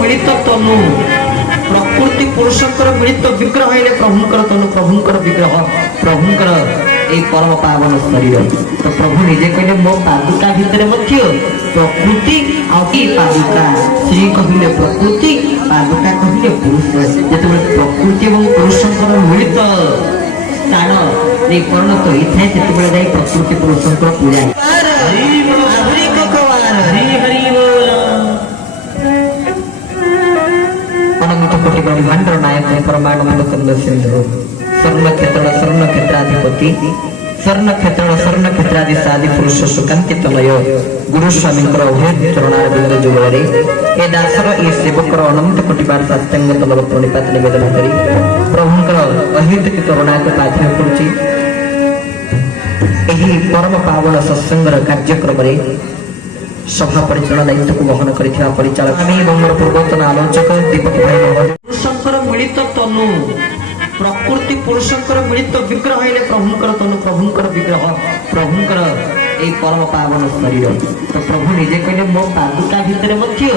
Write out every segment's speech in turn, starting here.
मिलित तनु प्रकृति पुरुषंकर मिलित विग्रह है प्रभुंकर तनु प्रभुंकर विग्रह प्रभुंकर ए परम पावन शरीर तो प्रभु निजे कहले मो पादुका भितर मध्य प्रकृति आउकी पादुका श्री कहिले प्रकृति पादुका कहिले पुरुष जेते प्रकृति एवं पुरुषंकर मिलित स्थान ए परिणत होइଥାଏ ସେତେବେଳେ ଯାଇ ପ୍ରକୃତି ପୁରୁଷଙ୍କର ପୂଜା ହରି କକୱାର ହରି ହରି ବୋଲ ଅନନ୍ତ କୋଟି ବ୍ରହ୍ମାଣ୍ଡର ନାୟକ परमाणु मुकुंद सिंधु स्वर्ण क्षेत्राधिपति स्वर्ण क्षेत्रादि सादि पुरुष सुकांतित लय गुरु स्वामी अभय चरणार बिंद जुगरे ए दासर ए सेवकर अनंत कोटि बार साष्टांग तलब प्रणिपात निवेदन करी प्रभुंकर अहित करुणा को पाथ्य करुची एही परम पावन सत्संगर कार्यक्रम रे सभा परिचालन दायित्व को वहन करिथिया परिचालक आमी बंगर पूर्वतन आलोचक दीपक भाई महोदय पुरुषंकर मिलित तनु प्रकृति पुरुषंकर मिलित विग्रह है प्रभुंकर तनु प्रभुंकर विग्रह प्रभुंकर ए परम पावन शरीर तो प्रभु निजे कहले मो पादुका भितर मध्य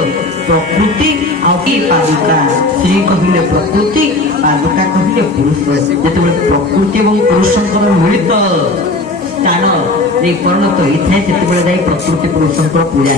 प्रकृति आउकी पादुका श्री कहिले प्रकृति पादुका कहिले पुरुष जेते प्रकृति एवं पुरुषंकर मिलित स्थान ए परिणत होइଥାଏ ସେତେବେଳେ ଯାଇ ପ୍ରକୃତି ପୁରୁଷଙ୍କର ପୂଜା